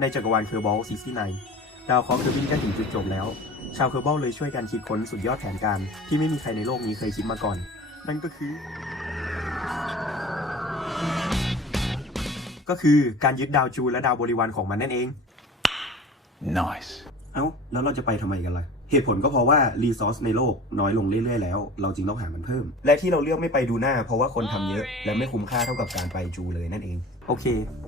ในจักรวาลเคอร์บอลซีซีไนดาวเคราะห์เคอร์บินก็ถึงจุดจบแล้ว ชาวเคอร์บอลเลยช่วยกันคิดค้นสุดยอดแผนการ ที่ไม่มีใครในโลกนี้เคยคิดมาก่อน นั่นก็คือ ก็คือการยึดดาวจูนและดาวบริวารของมันนั่นเอง Nice. เอ้า แล้วเราจะไปทำไมกันล่ะ เหตุผลก็เพราะว่ารีซอสในโลกน้อยลงเรื่อยๆแล้ว เราจึงต้องหามันเพิ่ม และที่เราเลือกไม่ไปดูหน้า เพราะว่าคนทำเยอะ และไม่คุ้มค่าเท่ากับการไปจูเลยนั่นเอง โอเค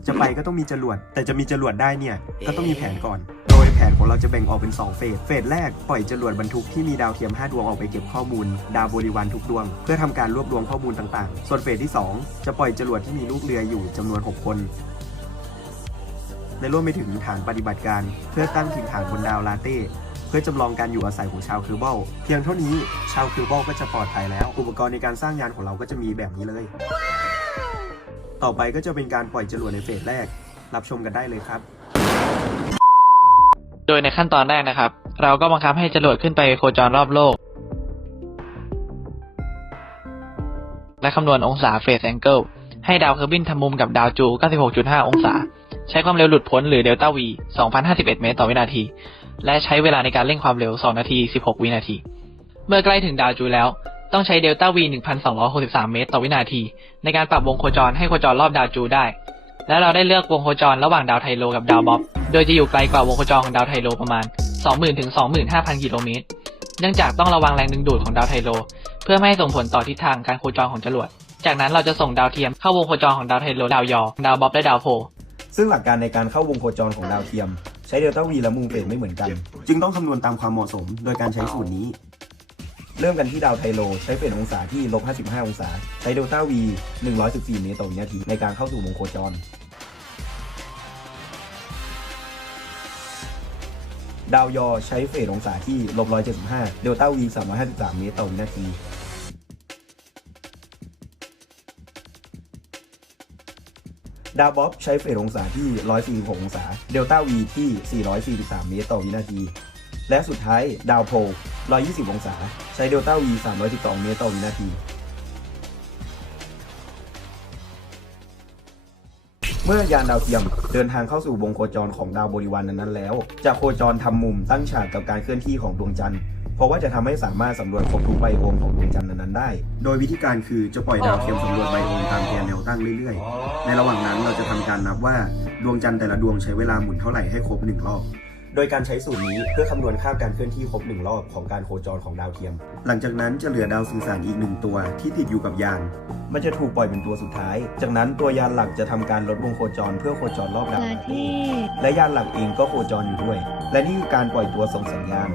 จะไปก็ต้องมีจรวด แต่จะมีจรวดได้เนี่ย ก็ต้องมีแผนก่อน โดยแผนของเราจะแบ่งออกเป็น 2 เฟส เฟสแรกปล่อยจรวดบรรทุกที่มีดาวเทียม 5 ดวงออกไปเก็บข้อมูล ดาวบริวารทุกดวง เพื่อทำการรวบรวมข้อมูลต่างๆ ส่วนเฟสที่ 2 จะปล่อยจรวดที่มีลูกเรืออยู่จำนวน 6 คนและร่วมไปถึงฐานปฏิบัติการ เพื่อตั้งถิ่นฐานบนดาวลาเต้ เพื่อจำลองการอยู่อาศัยของชาวคิวเบิลเพียงเท่านี้ชาวคิวเบิลก็จะปลอดภัยแล้ว อุปกรณ์ในการสร้างยานของเราก็จะมีแบบนี้เลย ต่อไปก็จะเป็นการปล่อยจรวดในเฟสแรก รับชมกันได้เลยครับ โดยในขั้นตอนแรกนะครับ เราก็บังคับให้จรวดขึ้นไปโคจรรอบโลก และคำนวณองศาเฟสแองเกิลให้ดาวเคอร์บินทำมุมกับดาวจู 96.5 องศา ใช้ความเร็วหลุดพ้นหรือเดลต้า V 2,051 เมตรต่อวินาที และใช้เวลาในการเร่งความเร็ว 2 นาที 16 วินาที เมื่อใกล้ถึงดาวจูแล้ว ต้องใช้เดลต้า V 1,263 เมตร ต่อวินาที ในการปรับวงโคจรให้โคจรรอบดาวจูได้ และเราได้เลือกวงโคจรระหว่างดาวไทโลกับดาวบ๊อบ โดยจะอยู่ไกลกว่าวงโคจรของดาวไทโลประมาณ 20,000ถึง25,000 กิโลเมตร เนื่องจากต้องระวังแรงดึงดูดของดาวไทโล เพื่อไม่ให้ส่งผลต่อทิศทางการโคจรของจรวด จากนั้นเราจะส่งดาวเทียมเข้าวงโคจรของดาวไทโล ดาวยอ ดาวบ๊อบและดาวโพซึ่งหลักการในการเข้าวงโคจรของดาวเทียม ใช้เดลต้าวีและมุมเฟสไม่เหมือนกัน จึงต้องคำนวณตามความเหมาะสม โดยการใช้สูตรนี้ เริ่มกันที่ดาวไทโล ใช้เฟสองศาที่ลบ55 องศา ใช้เดลต้าวี114เมตรต่อวินาทีในการเข้าสู่วงโคจร ดาวยอใช้เฟสองศาที่ลบ175 เดลต้าวี353 เมตรต่อวินาที ดาวบ๊อบใช้เฟสองศาที่ 146 องศา เดลต้าวีที่ 443 เมตรต่อวินาที และสุดท้ายดาวโพล120 องศา ใช้เดลต้าวี 312 เมตรต่อวินาที เมื่อยานดาวเทียมเดินทางเข้าสู่วงโคจรของดาวบริวารนนั้นแล้ว จะโคจรทำมุมตั้งฉากกับการเคลื่อนที่ของดวงจันทร์ เพราะว่าจะทำให้สามารถสำรวจครบทุกไบโอมของดวงจันทร์นั้นๆได้ โดยวิธีการคือจะปล่อยดาวเทียมสำรวจไบโอมตามแกนแนวตั้งเรื่อยๆ ในระหว่างนั้นเราจะทำการนับว่าดวงจันทร์แต่ละดวงใช้เวลาหมุนเท่าไหร่ให้ครบหนึ่งรอบโดยการใช้สูตรนี้เพื่อคำนวณค่าการเคลื่อนที่ครบหนึ่งรอบของการโคจรของดาวเทียม หลังจากนั้นจะเหลือดาวสื่อสารอีกหนึ่งตัวที่ติดอยู่กับยาน มันจะถูกปล่อยเป็นตัวสุดท้าย จากนั้นตัวยานหลักจะทำการลดวงโคจรเพื่อโคจรรอบดาวและยานหลักเองก็โคจรอยู่ด้วย และนี่คือการปล่อยตัวส่งสัญญาณ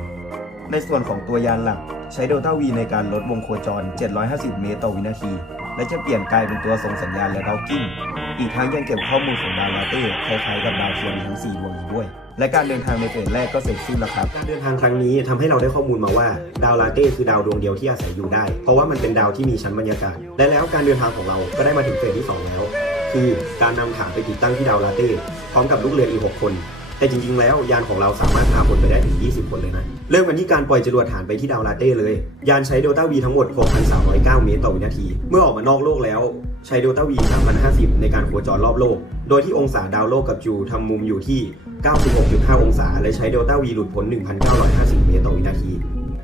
ในส่วนของตัวยานหลัก ใช้เดลต้าวีในการลดวงโคจร 750 เมตรต่อวินาที และจะเปลี่ยนกลายเป็นตัวส่งสัญญาณและดาวกิ้ง อีกทั้งยังเก็บข้อมูลของดาวลาเต้คล้ายๆกับดาวเทียมทั้ง 4 ดวงอีกด้วย และการเดินทางในเฟสแรกก็เสร็จสิ้นแล้วครับ การเดินทางครั้งนี้ทำให้เราได้ข้อมูลมาว่า ดาวลาเต้คือดาวดวงเดียวที่อาศัยอยู่ได้ เพราะว่ามันเป็นดาวที่มีชั้นบรรยากาศ และแล้วการเดินทางของเราก็ได้มาถึงเฟสที่ 2 แล้ว คือการนำฐานไปติดตั้งที่ดาวลาเต้พร้อมกับลูกเรืออีก 6 คน แต่จริงๆ แล้วยานของเราสามารถพาคนไปได้ถึง 20 คนเลยนะ เริ่มกันที่การปล่อยจรวดฐานไปที่ดาวลาเต้เลย ยานใช้เดลต้าวีทั้งหมด 6,309 เมตรต่อวินาที เมื่อออกมานอกโลกแล้ว ใช้เดลต้าวี3,050 ในการโคจรรอบโลก โดยที่องศาดาวโลกกับจูทำมุมอยู่ที่ 96.5 องศา และใช้เดลต้าวีหลุดพ้น 1,950 เมตรต่อวินาที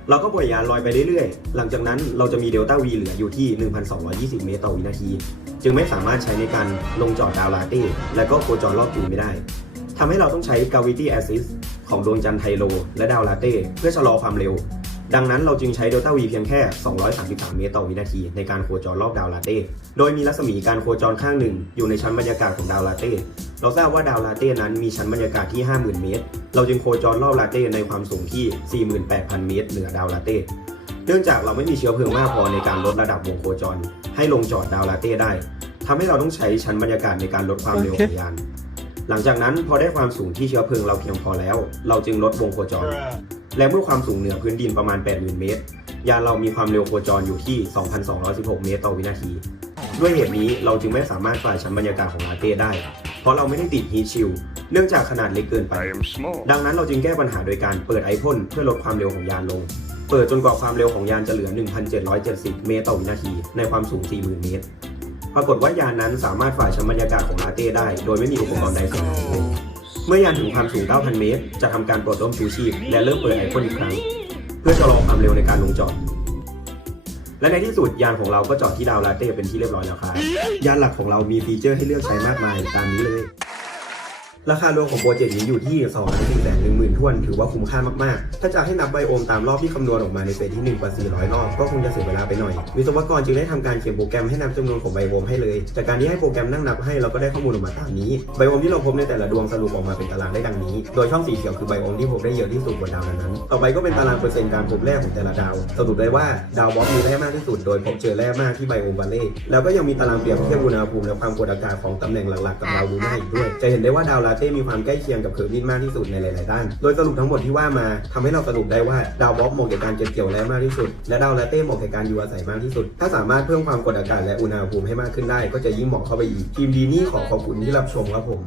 เราก็ปล่อยยานลอยไปเรื่อยๆ หลังจากนั้นเราจะมีเดลต้าวีเหลืออยู่ที่ 1,220 เมตรต่อวินาที จึงไม่สามารถใช้ในการลงจอดดาวลาเต้และก็โคจรรอบจูไม่ได้ ทำให้เราต้องใช้ gravity assist ของดวงจันทร์ไทโล และดาวลาเต้เพื่อชะลอความเร็ว ดังนั้นเราจึงใช้เดลต้าวีเพียงแค่ 233 เมตรต่อวินาทีในการโคจรรอบดาวลาเต้ โดยมีรัศมีการโคจรข้างหนึ่ง อยู่ในชั้นบรรยากาศของดาวลาเต้ เราทราบว่าดาวลาเต้นั้นมีชั้นบรรยากาศที่ 50,000 เมตร เราจึงโคจรรอบลาเต้ในความสูงที่ 48,000 เมตร เหนือดาวลาเต้เนื่องจากเราไม่มีเชื้อเพลิงมากพอในการลดระดับวงโคจร ให้ลงจอดดาวลาเต้ได้ทำให้เราต้องใช้ชั้นบรรยากาศในการลดความเร็วของยาน หลังจากนั้นพอได้ความสูงที่เชื้อเพลิงเราเพียงพอแล้ว เราจึงลดวงโคจร และเมื่อความสูงเหนือพื้นดินประมาณ 80,000 เมตร ยานเรามีความเร็วโคจรอยู่ที่ 2,216 เมตรต่อวินาที ด้วยเหตุนี้เราจึงไม่สามารถฝ่าชั้นบรรยากาศของลาเต้ได้ เพราะเราไม่ได้ติดฮีทชิลเนื่องจากขนาดเล็กเกินไป I am small. ดังนั้นเราจึงแก้ปัญหาโดยการเปิดไอพ่นเพื่อลดความเร็วของยานลง เปิดจนกว่าความเร็วของยานจะเหลือ 1,770 เมตรต่อวินาที ในความสูง 40,000 เมตร ปรากฏว่ายานนั้นสามารถฝ่าชั้นบรรยากาศของลาเต้ได้ โดยไม่มีอุปกรณ์ใดเสริมเลยเมื่อยานถึงความสูง 9,000 เมตร จะทำการปลดร่มชูชีพ และเริ่มเปิดไอพ่นอีกครั้ง เพื่อชะลอความเร็วในการลงจอด และในที่สุดยานของเราก็จอดที่ดาวลาเต้เป็นที่เรียบร้อยแล้วครับยานหลักของเรามีฟีเจอร์ให้เลือกใช้มากมายตามนี้เลย ราคารวมของโปรเจกต์นี้อยู่ที่2ล้าน4แสน1หมื่นทวน ถือว่าคุ้มค่ามาก ๆ ถ้าจะให้นับไบโอมตามรอบที่คำนวณออกมาในเฟสที่1กว่า400 รอบ ก็คงจะเสียเวลาไปหน่อย วิศวกรจึงได้ทำการเขียนโปรแกรมให้นับจำนวนของไบโอมให้เลย จากการที่ให้โปรแกรมนั่งนับให้เราก็ได้ข้อมูลออกมาตามนี้ ไบโอมที่เราพบในแต่ละดวงสรุปออกมาเป็นตารางได้ดังนี้ โดยช่องสีเขียวคือไบโอมที่พบได้เยอะที่สุดบนดาวนั้นต่อไปก็เป็นตารางเปอร์เซ็นต์การพบแร่ของแต่ละดาว สรุปได้ว่าดาวบล็อกมีแร่มากที่สุด โดยพบเจอแร่มากที่ไบโอมวาเล่แล้วก็ยังมีตารางเปรียบเทียบอุณหภูมิและความกดอากาศของตำแหน่งหลักๆกับดาวลูน่าอีกด้วย จะเห็นได้ว่าดาวลาเต้มีความใกล้เคียงกับเคอร์บินมากที่สุดในหลายๆด้าน โดยสรุปทั้งหมดที่ว่ามาทำให้เราสรุปได้ว่าดาวบล็อกเหมาะแก่การเก็บเกี่ยวแร่มากที่สุด และดาวลาเต้เหมาะแก่การอยู่อาศัยมากที่สุด ถ้าสามารถเพิ่มความกดอากาศและอุณหภูมิให้มากขึ้นได้ ก็จะยิ่งเหมาะเข้าไปอีกทีมดีนี่ขอขอบคุณที่รับชมครับผม